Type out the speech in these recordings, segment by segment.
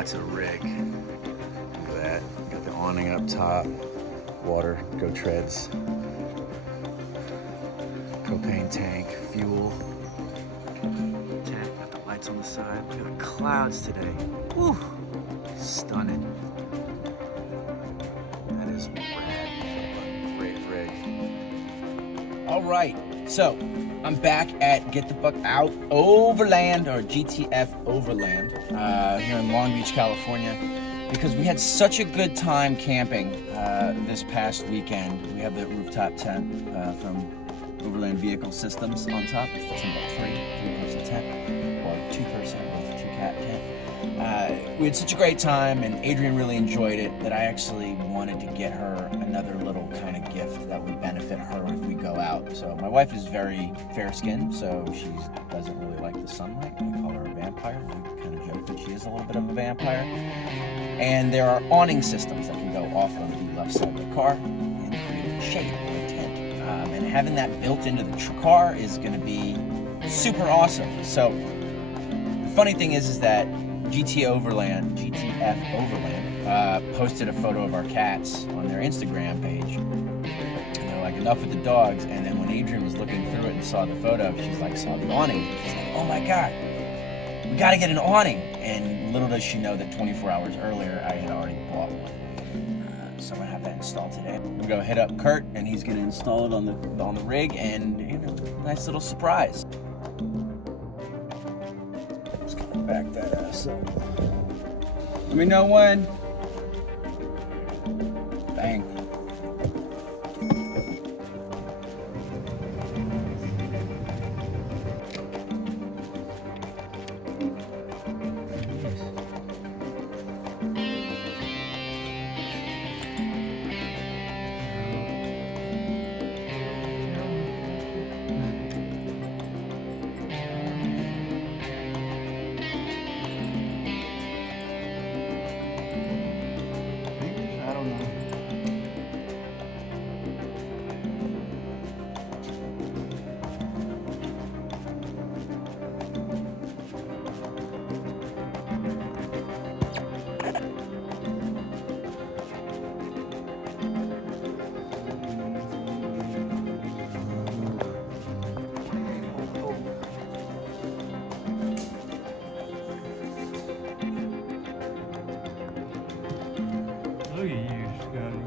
That's a rig. Look at that. Got the awning up top. Water, go treads. Propane tank, fuel. Tent, got the lights on the side. Look at the clouds today. Woo! Stunning. That is rad. Great rig. All right, so I'm back at Get the Fuck Out Overland, or GTFOverland, here in Long Beach, California, because we had such a good time camping this past weekend. We have the rooftop tent from Overland Vehicle Systems on top. It's about three-person tent, or two-person with two-cat tent. We had such a great time, and Adrienne really enjoyed it, that I actually wanted to get her another little kind of gift that would benefit her if we go out. So my wife is very fair-skinned, so she doesn't really like the sunlight. We call her a vampire. We kind of joke that she is a little bit of a vampire. And there are awning systems that can go off of the left side of the car and create shade or tent. And having that built into the car is going to be super awesome. So the funny thing is that GTFOverland posted a photo of our cats on their Instagram page. And they're like, enough with the dogs. And then when Adrienne was looking through it and saw the photo, she's like, saw the awning. She's like, oh my God, we got to get an awning. And little does she know that 24 hours earlier, I had already bought one. So I'm gonna have that installed today. I'm gonna go hit up Kurt, and he's gonna install it on the rig, and you know, nice little surprise. Just gonna back that ass up. Let me know when. Bang. Look at you, Scotty.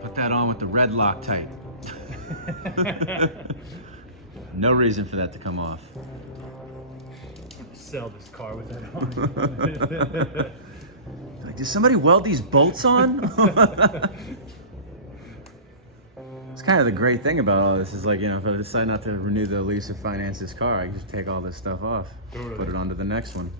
Put that on with the red Loctite. No reason for that to come off. Sell this car with that on. Like, did somebody weld these bolts on? It's kind of the great thing about all this is, like, you know, if I decide not to renew the lease or finance this car, I can just take all this stuff off, Totally. put it onto the next one.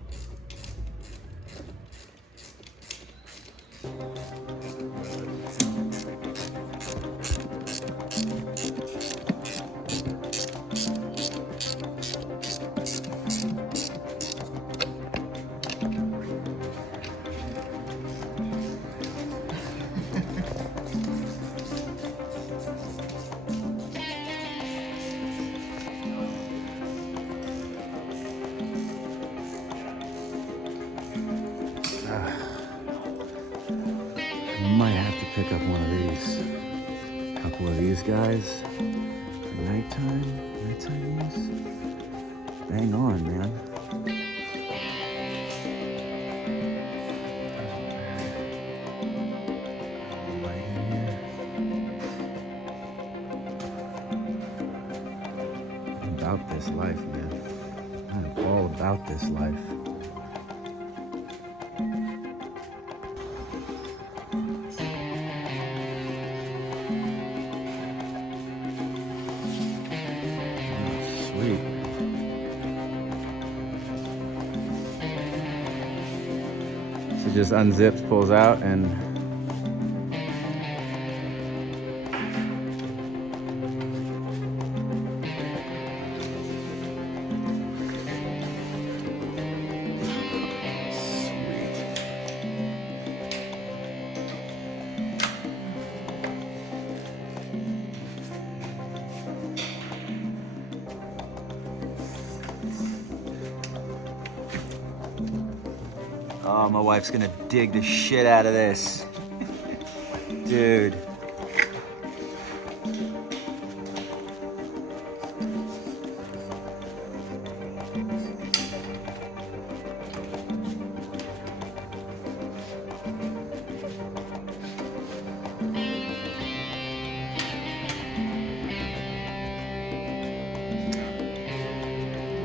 Might have to pick up one of these. A couple of these guys for nighttime use. Bang on, man. Light in here. I'm about this life, man. I'm all about this life. So it just unzips, pulls out, and Oh, my wife's gonna dig the shit out of this. Dude.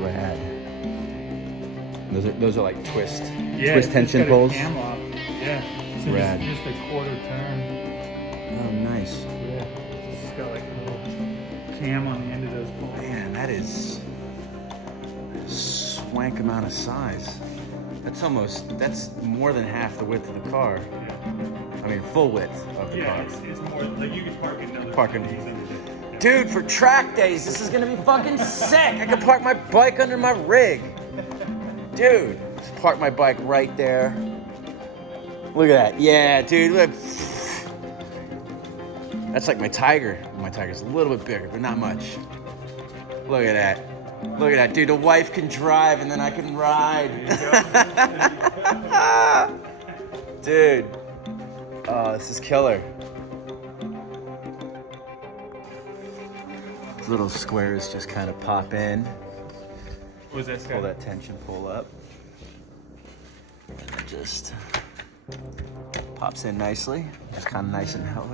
Rad. Those are like twist tension poles. Yeah. So Rad. just a quarter turn. Oh, nice. Yeah. It's got like a little cam on the end of those poles. Man, that is a swank amount of size. That's more than half the width of the car. Yeah. I mean, full width of the car. It's more like you could park another Parking. these under there. Dude, for track days, this is gonna be fucking sick. I can park my bike under my rig. Dude, just park my bike right there. Look at that. Yeah, dude. Look. That's like my Tiger. My Tiger's a little bit bigger, but not much. Look at that. Look at that, dude. The wife can drive and then I can ride. Dude. Oh, this is killer. These little squares just kind of pop in. What was that? Pull that tension pull up. And it just pops in nicely. Just kind of nice and held.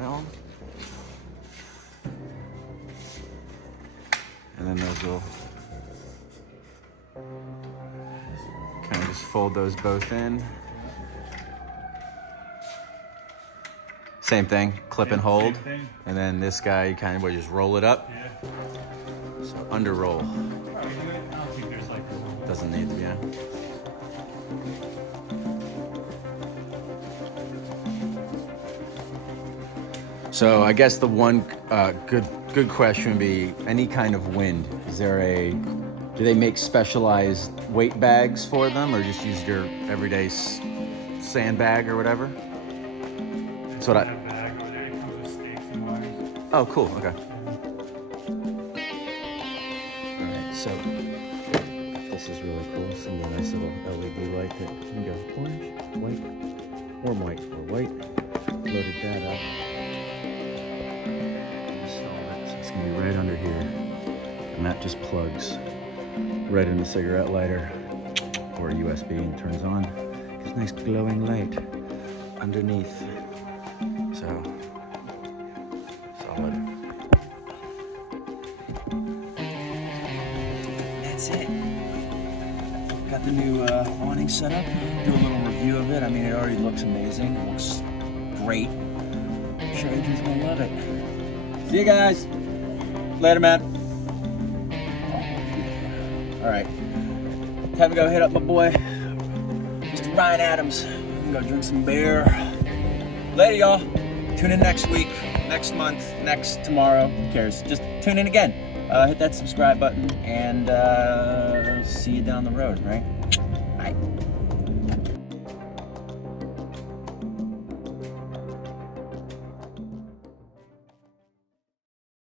And then those will kind of just fold those both in. Same thing, clip and hold. And then this guy, you kind of just roll it up. Yeah. So under roll. I don't think there's like a Doesn't need to be, yeah. So I guess the one good question would be any kind of wind. Do they make specialized weight bags for them, or just use your everyday sandbag or whatever? That's what bag over there. It comes with stakes and wires. Oh, cool. Okay. All right. So this is really cool. It's gonna be a nice little LED light that can go orange, white, warm white, or white. Loaded that up. Install it. So it's gonna be right under here, and that just plugs right in the cigarette lighter or USB and turns on. It's nice glowing light underneath. So solid. That's it. Got the new awning set up. Do a little review of it. I mean, it already looks amazing. It looks great. I'm sure Adrian's gonna love it. See you guys. Later, man. All right. Time to go hit up my boy, Mr. Ryan Adams. I'm gonna go drink some beer. Later, y'all. Tune in next week, next month, tomorrow. Who cares? Just tune in again. Hit that subscribe button and see you down the road, right? Bye.